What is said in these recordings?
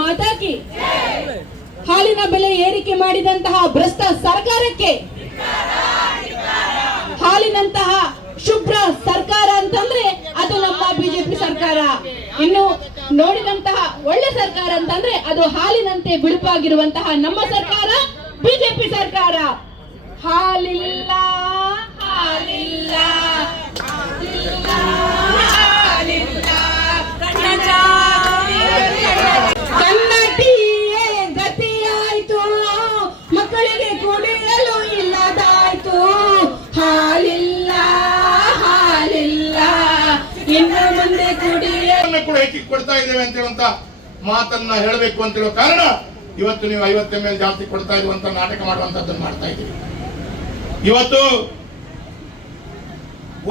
ಮಾತಾಕಿ. ಹಾಲಿನ ಬೆಲೆ ಏರಿಕೆ ಮಾಡಿದಂತಹ ಭ್ರಷ್ಟ ಸರ್ಕಾರಕ್ಕೆ ಹಾಲಿನಂತಹ ಶುಭ್ರ ಸರ್ಕಾರ ಅಂತಂದ್ರೆ ಅದು ನಮ್ಮ ಬಿಜೆಪಿ ಸರ್ಕಾರ. ಇನ್ನು ನೋಡಿದಂತಹ ಒಳ್ಳೆ ಸರ್ಕಾರ ಅಂತಂದ್ರೆ ಅದು ಹಾಲಿನಂತೆ ಬಿಳುಪಾಗಿರುವಂತಹ ನಮ್ಮ ಸರ್ಕಾರ ಬಿಜೆಪಿ ಸರ್ಕಾರ. ಹಾಲಿಲ್ಲ ಹಾಲಿಲ್ಲ ಕೊಡ್ತಾ ಇದ್ದೇವೆ ಅಂತ ಹೇಳುವಂತ ಮಾತನ್ನ ಹೇಳಬೇಕು ಅಂತ ಹೇಳೋ ಕಾರಣ ಇವತ್ತು ನೀವು ಐವತ್ತು ಎಲ್ ಜಾಸ್ತಿ ಕೊಡ್ತಾ ಇರುವಂತ ನಾಟಕ ಮಾಡುವಂತದ್ದನ್ನು ಮಾಡ್ತಾ ಇದ್ದೀವಿ. ಇವತ್ತು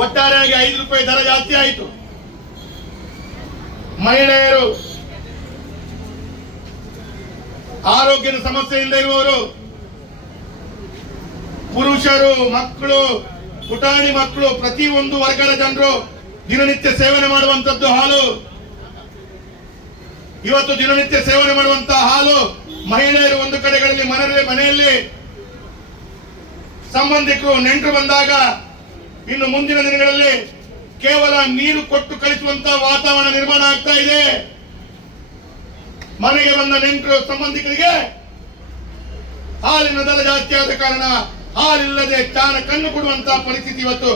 ಒಟ್ಟಾರೆಯಾಗಿ ಐದು ರೂಪಾಯಿ ದರ ಜಾಸ್ತಿ ಆಯಿತು. ಮಹಿಳೆಯರು ಆರೋಗ್ಯದ ಸಮಸ್ಯೆಯಿಂದ ಇರುವವರು, ಪುರುಷರು, ಮಕ್ಕಳು, ಪುಟಾಣಿ ಮಕ್ಕಳು ಪ್ರತಿ ಒಂದು ವರ್ಗದ ಜನರು ದಿನನಿತ್ಯ ಸೇವನೆ ಮಾಡುವಂತದ್ದು ಹಾಲು. ಇವತ್ತು ದಿನನಿತ್ಯ ಸೇವನೆ ಮಾಡುವಂತಹ ಹಾಲು ಮಹಿಳೆಯರು ಒಂದು ಕಡೆಗಳಲ್ಲಿ ಮನೆಯಲ್ಲಿ ಮನೆಯಲ್ಲಿ ಸಂಬಂಧಿಕರು ನೆಂಟರು ಬಂದಾಗ ಇನ್ನು ಮುಂದಿನ ದಿನಗಳಲ್ಲಿ ಕೇವಲ ನೀರು ಕೊಟ್ಟು ಕಳಿಸುವಂತಹ ವಾತಾವರಣ ನಿರ್ಮಾಣ ಆಗ್ತಾ ಇದೆ. ಮನೆಗೆ ಬಂದ ನೆಂಟರು, ಸಂಬಂಧಿಕರಿಗೆ ಹಾಲಿನ ದರ ಜಾಸ್ತಿ ಆದ ಕಾರಣ ಹಾಲಿಲ್ಲದೆ ಚಾನ ಕಣ್ಣು ಕೊಡುವಂತಹ ಪರಿಸ್ಥಿತಿ ಇವತ್ತು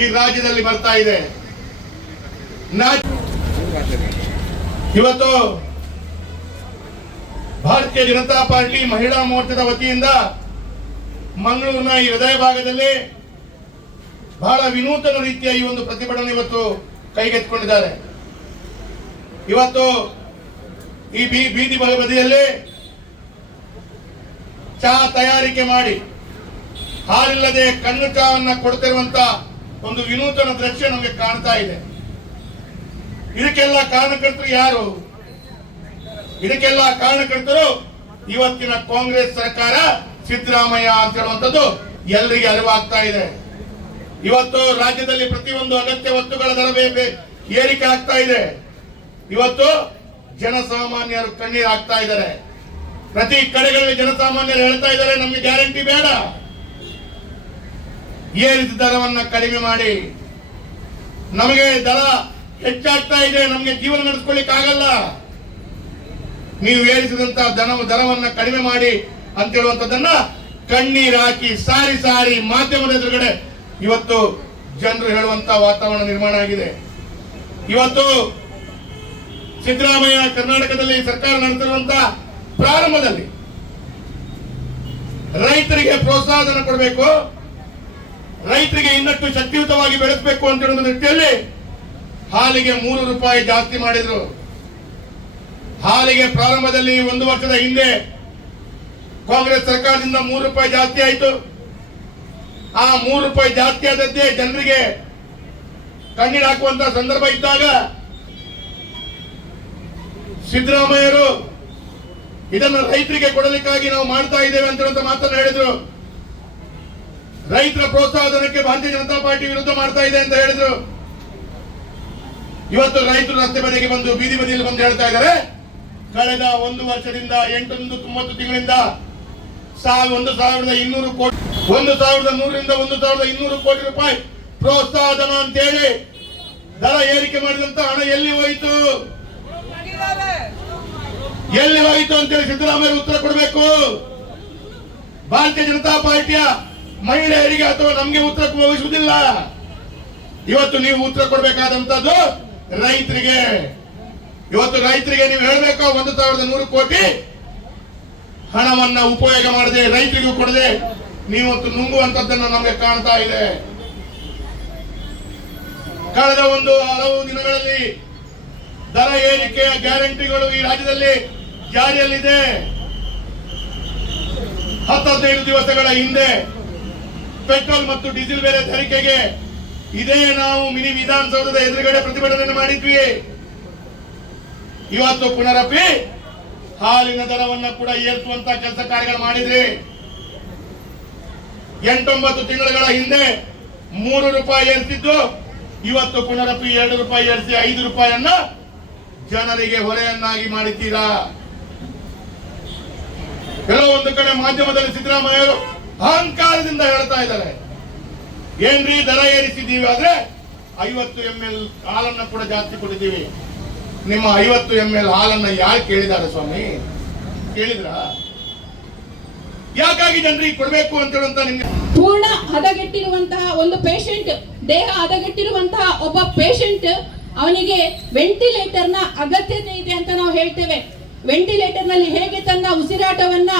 ಈ ರಾಜ್ಯದಲ್ಲಿ ಬರ್ತಾ ಇದೆ. ಇವತ್ತು ಭಾರತೀಯ ಜನತಾ ಪಾರ್ಟಿ ಮಹಿಳಾ ಮೋರ್ಚಾದ ವತಿಯಿಂದ ಮಂಗಳೂರಿನ ಈ ಹೃದಯ ಭಾಗದಲ್ಲಿ ಬಹಳ ವಿನೂತನ ರೀತಿಯ ಈ ಒಂದು ಪ್ರತಿಭಟನೆ ಇವತ್ತು ಕೈಗೆತ್ತಿಕೊಂಡಿದ್ದಾರೆ. ಇವತ್ತು ಈ ಬೀ, ಬೀದಿ ಬದಿಯಲ್ಲಿ ಚಹಾ ತಯಾರಿಕೆ ಮಾಡಿ ಹಾಲಿಲ್ಲದೆ ಕಣ್ಣು ಚಹಾವನ್ನ ಕೊಡ್ತಿರುವಂತ ಒಂದು ವಿನೂತನ ದೃಶ್ಯ ನಮಗೆ ಕಾಣ್ತಾ ಇದೆ. ಇದಕ್ಕೆಲ್ಲ ಕಾರಣಕರ್ತರು ಯಾರು? ಇದಕ್ಕೆಲ್ಲ ಕಾರಣಕರ್ತರು ಇವತ್ತಿನ ಕಾಂಗ್ರೆಸ್ ಸರ್ಕಾರ ಸಿದ್ದರಾಮಯ್ಯ ಅಂತ ಹೇಳುವಂತದ್ದು ಎಲ್ಲರಿಗೆ ಅರಿವಾಗ್ತಾ ಇದೆ. ಇವತ್ತು ರಾಜ್ಯದಲ್ಲಿ ಪ್ರತಿಯೊಂದು ಅಗತ್ಯ ವಸ್ತುಗಳ ದರ ಏರಿಕೆ ಆಗ್ತಾ ಇದೆ. ಇವತ್ತು ಜನಸಾಮಾನ್ಯರು ಕಣ್ಣೀರು ಆಗ್ತಾ ಇದ್ದಾರೆ. ಪ್ರತಿ ಕಡೆಗಳಲ್ಲಿ ಜನಸಾಮಾನ್ಯರು ಹೇಳ್ತಾ ಇದ್ದಾರೆ, ನಮ್ಗೆ ಗ್ಯಾರಂಟಿ ಬೇಡ. ಏರಿದ ದರವನ್ನ ಕಡಿಮೆ ಮಾಡಿ. ನಮಗೆ ದರ ಹೆಚ್ಚಾಗ್ತಾ ಇದೆ, ನಮಗೆ ಜೀವನ ನಡೆಸ್ಕೊಳ್ಳಿಕ್ ಆಗಲ್ಲ ನೀವು ಏರಿಸಿದಂತ ದನ ದರವನ್ನ ಕಡಿಮೆ ಮಾಡಿ ಅಂತ ಹೇಳುವಂತದನ್ನ ಕಣ್ಣೀರ್ ಸಾರಿ ಸಾರಿ ಮಾಧ್ಯಮದ ಎದುರುಗಡೆ ಇವತ್ತು ಜನರು ಹೇಳುವಂತ ವಾತಾವರಣ ನಿರ್ಮಾಣ ಆಗಿದೆ. ಇವತ್ತು ಸಿದ್ದರಾಮಯ್ಯ ಕರ್ನಾಟಕದಲ್ಲಿ ಸರ್ಕಾರ ನಡೆಸಿರುವಂತ ಪ್ರಾರಂಭದಲ್ಲಿ ರೈತರಿಗೆ ಪ್ರೋತ್ಸಾಹನ ಕೊಡಬೇಕು, ರೈತರಿಗೆ ಇನ್ನಷ್ಟು ಶಕ್ತಿಯುತವಾಗಿ ಬೆಳೆಸಬೇಕು ಅಂತ ಹೇಳುವ ನಿಟ್ಟಿನಲ್ಲಿ ಹಾಲಿಗೆ ಮೂರು ರೂಪಾಯಿ ಜಾಸ್ತಿ ಮಾಡಿದ್ರು. ಹಾಲಿಗೆ ಪ್ರಾರಂಭದಲ್ಲಿ ಒಂದು ವರ್ಷದ ಹಿಂದೆ ಕಾಂಗ್ರೆಸ್ ಸರ್ಕಾರದಿಂದ ಮೂರು ರೂಪಾಯಿ ಜಾಸ್ತಿ ಆಯಿತು. ಆ ಮೂರು ರೂಪಾಯಿ ಜಾಸ್ತಿ ಆದದ್ದೇ ಜನರಿಗೆ ಕಣ್ಣೀರು ಹಾಕುವಂತ ಸಂದರ್ಭ ಇದ್ದಾಗ ಸಿದ್ದರಾಮಯ್ಯರು ಇದನ್ನು ರೈತರಿಗೆ ಕೊಡಲಿಕ್ಕಾಗಿ ನಾವು ಮಾಡ್ತಾ ಇದ್ದೇವೆ ಅಂತ ಮಾತನ್ನು ಹೇಳಿದ್ರು. ರೈತರ ಪ್ರೋತ್ಸಾಹಧನಕ್ಕೆ ಭಾರತೀಯ ಜನತಾ ಪಾರ್ಟಿ ವಿರುದ್ಧ ಮಾಡ್ತಾ ಇದೆ ಅಂತ ಹೇಳಿದ್ರು. ಇವತ್ತು ರೈತರು ರಸ್ತೆ ಬದಿಗೆ ಬಂದು ಬೀದಿ ಬದಿಯಲ್ಲಿ ಬಂದು ಹೇಳ್ತಾ ಇದ್ದಾರೆ. ಕಳೆದ ಒಂದು ವರ್ಷದಿಂದ ಎಂಟೊಂದು ತೊಂಬತ್ತು ತಿಂಗಳಿಂದ ಒಂದು ಸಾವಿರದ ಇನ್ನೂರು ಕೋಟಿ, ಒಂದು ಸಾವಿರದ ನೂರರಿಂದ ಒಂದು ಸಾವಿರದ ಇನ್ನೂರು ಕೋಟಿ ರೂಪಾಯಿ ಪ್ರೋತ್ಸಾಹ ಧನ ಅಂತೇಳಿ ದರ ಏರಿಕೆ ಮಾಡಿದಂತ ಹಣ ಎಲ್ಲಿ ಹೋಯಿತು? ಎಲ್ಲಿ ಹೋಯಿತು ಅಂತೇಳಿ ಸಿದ್ದರಾಮಯ್ಯ ಉತ್ತರ ಕೊಡಬೇಕು. ಭಾರತೀಯ ಜನತಾ ಪಾರ್ಟಿಯ ಮಹಿಳೆಯರಿಗೆ ಅಥವಾ ನಮಗೆ ಉತ್ತರ ವಹಿಸುವುದಿಲ್ಲ ಇವತ್ತು ನೀವು ಉತ್ತರ ಕೊಡಬೇಕಾದಂತದ್ದು ರೈತರಿಗೆ. ಇವತ್ತು ರೈತರಿಗೆ ನೀವು ಹೇಳಬೇಕು? ಒಂದು ಸಾವಿರದ ನೂರು ಕೋಟಿ ಹಣವನ್ನ ಉಪಯೋಗ ಮಾಡದೆ ರೈತರಿಗೂ ಕೊಡದೆ ನೀವತ್ತು ನುಂಗುವಂತದ್ದನ್ನು ನಮಗೆ ಕಾಣ್ತಾ ಇದೆ. ಕಳೆದ ಒಂದು ಹಲವು ದಿನಗಳಲ್ಲಿ ದರ ಏರಿಕೆಯ ಗ್ಯಾರಂಟಿಗಳು ಈ ರಾಜ್ಯದಲ್ಲಿ ಜಾರಿಯಲ್ಲಿದೆ. ಹತ್ತದೈದು ದಿವಸಗಳ ಹಿಂದೆ ಪೆಟ್ರೋಲ್ ಮತ್ತು ಡೀಸೆಲ್ ಬೆಲೆ ತನಿಖೆಗೆ ಇದೇ ನಾವು ಮಿನಿ ವಿಧಾನಸೌಧದ ಎದುರುಗಡೆ ಪ್ರತಿಭಟನೆ ಮಾಡಿದ್ವಿ. ಇವತ್ತು ಪುನರಪಿ ಹಾಲಿನ ದರವನ್ನ ಕೂಡ ಏರಿಸುವಂತ ಕೆಲಸ ಕಾರ್ಯಗಳು ಮಾಡಿದ್ರಿ. ಎಂಟೊಂಬತ್ತು ತಿಂಗಳುಗಳ ಹಿಂದೆ ಮೂರು ರೂಪಾಯಿ ಏರಿಸಿದ್ದು, ಇವತ್ತು ಪುನರಪಿ ಎರಡು ರೂಪಾಯಿ ಏರಿಸಿ ಐದು ರೂಪಾಯಿಯನ್ನ ಜನರಿಗೆ ಹೊರೆಯನ್ನಾಗಿ ಮಾಡಿದ್ದೀರಾ? ಕೆಲವೊಂದು ಕಡೆ ಮಾಧ್ಯಮದಲ್ಲಿ ಸಿದ್ದರಾಮಯ್ಯರು ಅಹಂಕಾರದಿಂದ ಹೇಳ್ತಾ ಇದ್ದಾರೆ. ಏನ್ರಿ ದರ ಏರಿಸಿದ್ದೀವಿ ಆದ್ರೆ ಐವತ್ತು ಎಂ ಎಲ್ ಹಾಲನ್ನ ಕೂಡ ಜಾಸ್ತಿ ಕೊಟ್ಟಿದ್ದೀವಿ. ನಿಮ್ಮ ಐವತ್ತು ಎಂ ಎಲ್ ಹಾಲನ್ನ ಯಾರು ಕೇಳಿದ್ದಾರೆ ಸ್ವಾಮಿ? ಕೇಳಿದ್ರ? ಯಾಕಾಗಿ ಜನರಿಗೆ ಕೊಡಬೇಕು ಅಂತ ಹೇಳುವಂತ ನಿಮ್ಗೆ ಪೂರ್ಣ ಹದಗೆಟ್ಟಿರುವಂತಹ ಒಂದು ಪೇಷಂಟ್ ದೇಹ ಹದಗೆಟ್ಟಿರುವಂತಹ ಒಬ್ಬ ಪೇಷಂಟ್ ಅವನಿಗೆ ವೆಂಟಿಲೇಟರ್ನ ಅಗತ್ಯತೆ ಇದೆ ಅಂತ ನಾವು ಹೇಳ್ತೇವೆ. ವೆಂಟಿಲೇಟರ್ನಲ್ಲಿ ಹೇಗೆ ತನ್ನ ಉಸಿರಾಟವನ್ನ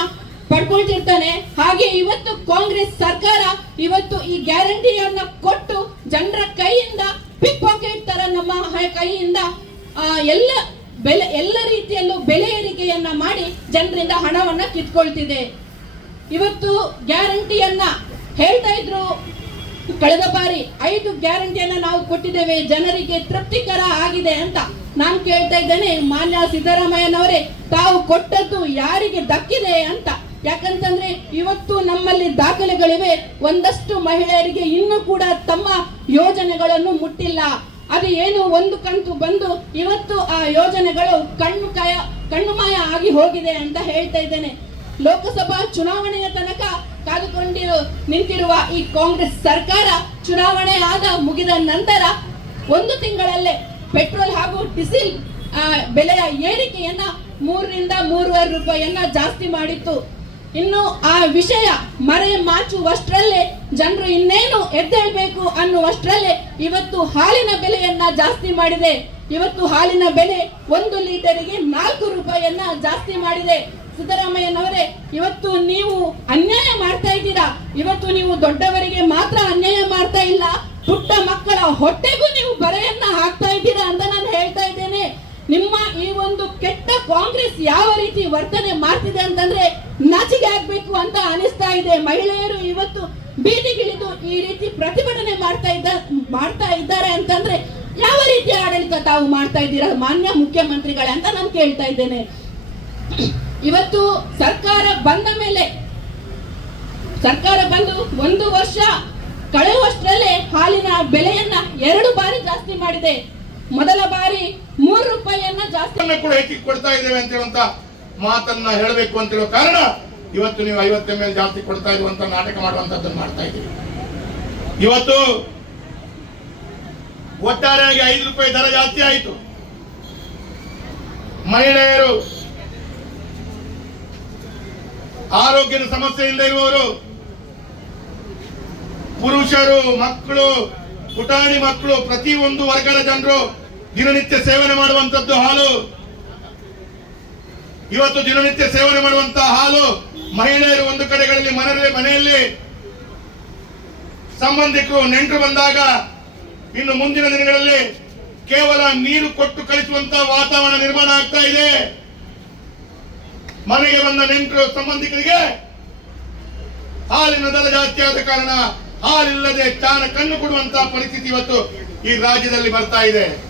ಪಡ್ಕೊಳ್ತಿರ್ತಾನೆ, ಹಾಗೆ ಇವತ್ತು ಕಾಂಗ್ರೆಸ್ ಸರ್ಕಾರ ಇವತ್ತು ಈ ಗ್ಯಾರಂಟಿಯನ್ನ ಕೊಟ್ಟು ಜನರ ಕೈಯಿಂದ ಪಿಕ್ ಪಾಕೆಟ್ ತರ ನಮ್ಮ ಕೈಯಿಂದ ಎಲ್ಲ ಬೆಲೆ, ಎಲ್ಲ ರೀತಿಯಲ್ಲೂ ಬೆಲೆ ಏರಿಕೆಯನ್ನ ಮಾಡಿ ಜನರಿಂದ ಹಣವನ್ನ ಕಿತ್ಕೊಳ್ತಿದೆ. ಇವತ್ತು ಗ್ಯಾರಂಟಿಯನ್ನ ಹೇಳ್ತಾ ಇದ್ರು. ಕಳೆದ ಬಾರಿ ಐದು ಗ್ಯಾರಂಟಿಯನ್ನ ನಾವು ಕೊಟ್ಟಿದ್ದೇವೆ. ಜನರಿಗೆ ತೃಪ್ತಿಕರ ಆಗಿದೆ ಅಂತ ನಾನು ಕೇಳ್ತಾ ಇದ್ದೇನೆ. ಮಾನ್ಯ ಸಿದ್ದರಾಮಯ್ಯನವರೇ, ತಾವು ಕೊಟ್ಟದ್ದು ಯಾರಿಗೆ ದಕ್ಕಿದೆ ಅಂತ. ಯಾಕಂತಂದ್ರೆ ಇವತ್ತು ನಮ್ಮಲ್ಲಿ ದಾಖಲೆಗಳಿವೆ. ಒಂದಷ್ಟು ಮಹಿಳೆಯರಿಗೆ ಇನ್ನೂ ಕೂಡ ತಮ್ಮ ಯೋಜನೆಗಳನ್ನು ಮುಟ್ಟಿಲ್ಲ. ಅದು ಏನು ಒಂದು ಕಂತು ಬಂದು ಇವತ್ತು ಆ ಯೋಜನೆಗಳು ಕಣ್ಣು ಕಾಯ ಕಣ್ಣುಮಾಯ ಆಗಿ ಹೋಗಿದೆ ಅಂತ ಹೇಳ್ತಾ ಇದ್ದೇನೆ. ಲೋಕಸಭಾ ಚುನಾವಣೆಯ ತನಕ ಕಾದುಕೊಂಡಿರು, ನಿಂತಿರುವ ಈ ಕಾಂಗ್ರೆಸ್ ಸರ್ಕಾರ ಚುನಾವಣೆ ಆದ ಮುಗಿದ ನಂತರ ಒಂದು ತಿಂಗಳಲ್ಲೇ ಪೆಟ್ರೋಲ್ ಹಾಗೂ ಡೀಸೆಲ್ ಬೆಲೆಯ ಏರಿಕೆಯನ್ನ ಮೂರರಿಂದ ಮೂರುವರೆ ರೂಪಾಯಿಯನ್ನ ಜಾಸ್ತಿ ಮಾಡಿತ್ತು. ಇನ್ನು ಆ ವಿಷಯ ಮರೆ ಮಾಚುವಷ್ಟರಲ್ಲೇ ಜನರು ಇನ್ನೇನು ಎದ್ದೇಳ್ಬೇಕು ಅನ್ನುವಷ್ಟರಲ್ಲೇ ಇವತ್ತು ಹಾಲಿನ ಬೆಲೆಯನ್ನ ಜಾಸ್ತಿ ಮಾಡಿದೆ. ಇವತ್ತು ಹಾಲಿನ ಬೆಲೆ ಒಂದು ಲೀಟರಿಗೆ ನಾಲ್ಕು ರೂಪಾಯಿಯನ್ನ ಜಾಸ್ತಿ ಮಾಡಿದೆ. ಸಿದ್ದರಾಮಯ್ಯನವರೇ, ಇವತ್ತು ನೀವು ಅನ್ಯಾಯ ಮಾಡ್ತಾ ಇದ್ದೀರಾ? ಇವತ್ತು ನೀವು ದೊಡ್ಡವರಿಗೆ ಮಾತ್ರ ಅನ್ಯಾಯ ಮಾಡ್ತಾ ಇಲ್ಲ. ಪುಟ್ಟ ಮಕ್ಕಳ ಹೊಟ್ಟೆಗೂ ನೀವು ಬರೆಯನ್ನ ಹಾಕ್ತಾ ಇದ್ದೀರಾ ಅಂತ ನಾನು ಹೇಳ್ತಾ ಇದ್ದೇನೆ. ನಿಮ್ಮ ಈ ಒಂದು ಕೆಟ್ಟ ಕಾಂಗ್ರೆಸ್ ಯಾವ ರೀತಿ ವರ್ತನೆ ಮಾಡ್ತಿದೆ ಅಂತಂದ್ರೆ ನಾಚಿಕೆ ಆಗ್ಬೇಕು ಅಂತ ಅನಿಸ್ತಾ ಇದೆ. ಮಹಿಳೆಯರು ಇವತ್ತು ಬೀದಿಗಿಳಿದು ಈ ರೀತಿ ಪ್ರತಿಭಟನೆ ಮಾಡ್ತಾ ಇದ್ದ, ಮಾಡ್ತಾ ಇದ್ದಾರೆ ಅಂತಂದ್ರೆ ಯಾವ ರೀತಿ ಆಡಳಿತ ತಾವು ಮಾಡ್ತಾ ಇದ್ದೀರಾ? ಮಾನ್ಯ ಮುಖ್ಯಮಂತ್ರಿಗಳೇ ಅಂತ ನಾನು ಕೇಳ್ತಾ ಇದ್ದೇನೆ. ಇವತ್ತು ಸರ್ಕಾರ ಬಂದ ಮೇಲೆ, ಸರ್ಕಾರ ಬಂದು ಒಂದು ವರ್ಷ ಕಳೆಯುವಷ್ಟರಲ್ಲೇ ಹಾಲಿನ ಬೆಲೆಯನ್ನ ಎರಡು ಬಾರಿ ಜಾಸ್ತಿ ಮಾಡಿದೆ. ಮೊದಲ ಬಾರಿ ಮೂರು ರೂಪಾಯಿಯನ್ನ ಜಾಸ್ತಿ ಕೂಡ ಹೆಚ್ಚಿ ಕೊಡ್ತಾ ಇದ್ದೇವೆ ಅಂತ ಹೇಳುವಂತ ಮಾತನ್ನ ಹೇಳಬೇಕು ಅಂತ ಹೇಳೋ ಕಾರಣ ಇವತ್ತು ನೀವು ಐವತ್ತ ಎಲ್ ಜಾಸ್ತಿ ಕೊಡ್ತಾ ಇರುವಂತ ನಾಟಕ ಮಾಡುವಂತದ್ದನ್ನು ಮಾಡ್ತಾ ಇದ್ದೀವಿ. ಇವತ್ತು ಒಟ್ಟಾರೆಯಾಗಿ ಐದು ರೂಪಾಯಿ ದರ ಜಾಸ್ತಿ ಆಯಿತು. ಮಹಿಳೆಯರು ಆರೋಗ್ಯದ ಸಮಸ್ಯೆಯಿಂದ ಇರುವವರು, ಪುರುಷರು, ಮಕ್ಕಳು, ಪುಟಾಣಿ ಮಕ್ಕಳು ಪ್ರತಿ ಒಂದು ವರ್ಗದ ಜನರು ದಿನನಿತ್ಯ ಸೇವನೆ ಮಾಡುವಂತದ್ದು ಹಾಲು. ಇವತ್ತು ದಿನನಿತ್ಯ ಸೇವನೆ ಮಾಡುವಂತಹ ಹಾಲು ಮಹಿಳೆಯರು ಒಂದು ಕಡೆಗಳಲ್ಲಿ, ಮನೆಯಲ್ಲಿ ಮನೆಯಲ್ಲಿ. ಸಂಬಂಧಿಕರು ನೆಂಟರು ಬಂದಾಗ ಇನ್ನು ಮುಂದಿನ ದಿನಗಳಲ್ಲಿ ಕೇವಲ ನೀರು ಕೊಟ್ಟು ಕಳಿಸುವಂತಹ ವಾತಾವರಣ ನಿರ್ಮಾಣ ಆಗ್ತಾ ಇದೆ. ಮನೆಗೆ ಬಂದ ನೆಂಟರು, ಸಂಬಂಧಿಕರಿಗೆ ಹಾಲಿನ ದರ ಜಾಸ್ತಿ ಆದ ಕಾರಣ ಹಾಲಿಲ್ಲದೆ ಚಾನ ಕಣ್ಣು ಕೊಡುವಂತಹ ಪರಿಸ್ಥಿತಿ ಇವತ್ತು ಈ ರಾಜ್ಯದಲ್ಲಿ ಬರ್ತಾ ಇದೆ.